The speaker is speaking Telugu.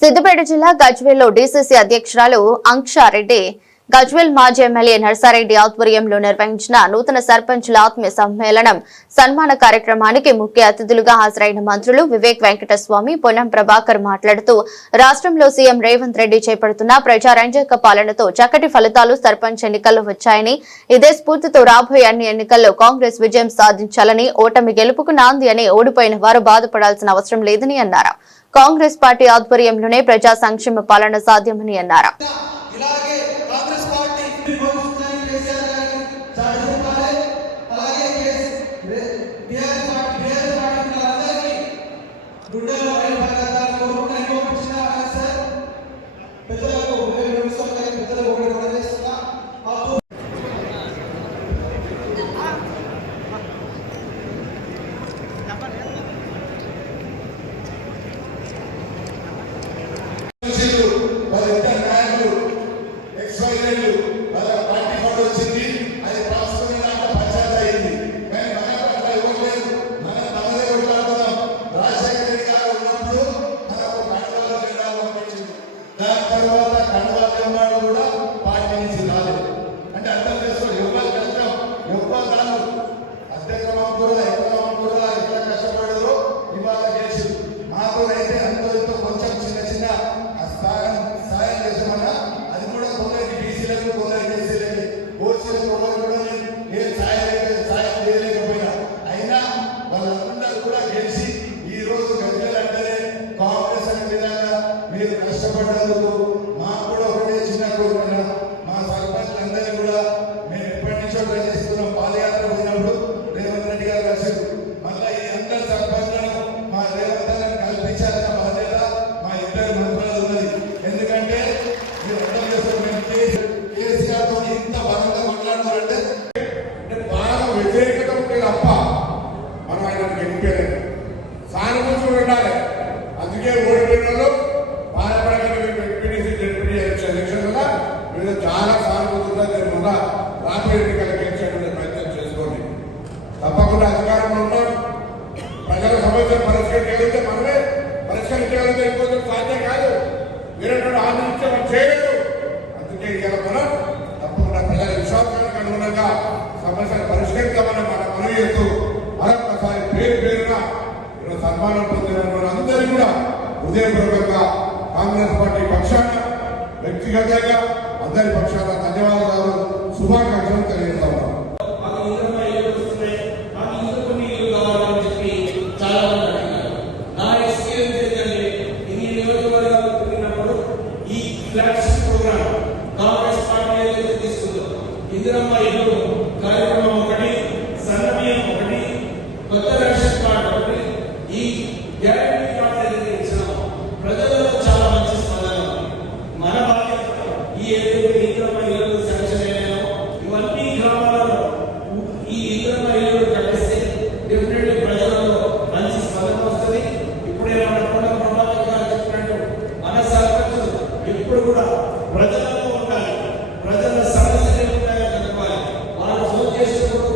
సిద్దిపేట జిల్లా గజ్వేల్లో డీసీసీ అధ్యక్షురాలు అంక్షారెడ్డి గజ్వేల్ మాజీ ఎమ్మెల్యే నర్సారెడ్డి ఆధ్వర్యంలో నిర్వహించిన నూతన సర్పంచుల ఆత్మీయ సమ్మేళనం సన్మాన కార్యక్రమానికి ముఖ్య అతిథులుగా హాజరైన మంత్రులు వివేక్ వెంకటస్వామి, పొన్నం ప్రభాకర్ మాట్లాడుతూ రాష్ట్రంలో సీఎం రేవంత్ రెడ్డి చేపడుతున్న ప్రజారంజక పాలనతో చక్కటి ఫలితాలు సర్పంచ్ ఎన్నికల్లో వచ్చాయని, ఇదే స్ఫూర్తితో రాబోయే అన్ని ఎన్నికల్లో కాంగ్రెస్ విజయం సాధించాలని, ఓటమి గెలుపుకు నాంది అని ఓడిపోయిన వారు బాధపడాల్సిన అవసరం లేదని అన్నారు. కాంగ్రెస్ పార్టీ ఆధ్వర్యంలోనే ప్రజా సంక్షేమ పాలన సాధ్యమని అన్నారు. చాలా సానుభూతిగా నేను రాబోయే ఎన్నికలు గెలిచేటువంటి ప్రయత్నం చేసుకోండి. తప్పకుండా అధికారంలో ఉన్నాం. ప్రజల సమస్యలు పరిష్కరించగలిగితే మనమే పరిష్కరించగలిగితే ఇంకొంచెం సాధ్యం కాదు. వీరటువంటి ఆలోచించే మనం చేయలేదు. అందుకే ఇవాళ మనం తప్పకుండా ప్రజల విశ్వాసానికి అనుగుణంగా సమస్యలు పరిష్కరించామని మనం మనవి చేస్తూ మరొకసారి పేరున సన్మానం పొందిన అందరినీ కూడా హృదయపూర్వకంగా కాంగ్రెస్ పార్టీ పక్షాన వ్యక్తిగతంగా అందరి పక్షాన ధన్యవాదాలు, శుభాకాంక్షలు తెలియజేస్తా ఉన్నాను. ప్రజలలో ఉండాలి, ప్రజల సమస్యలు ఉంటాయని చెప్పాలి. వాళ్ళు ఫోన్ చేసినప్పుడు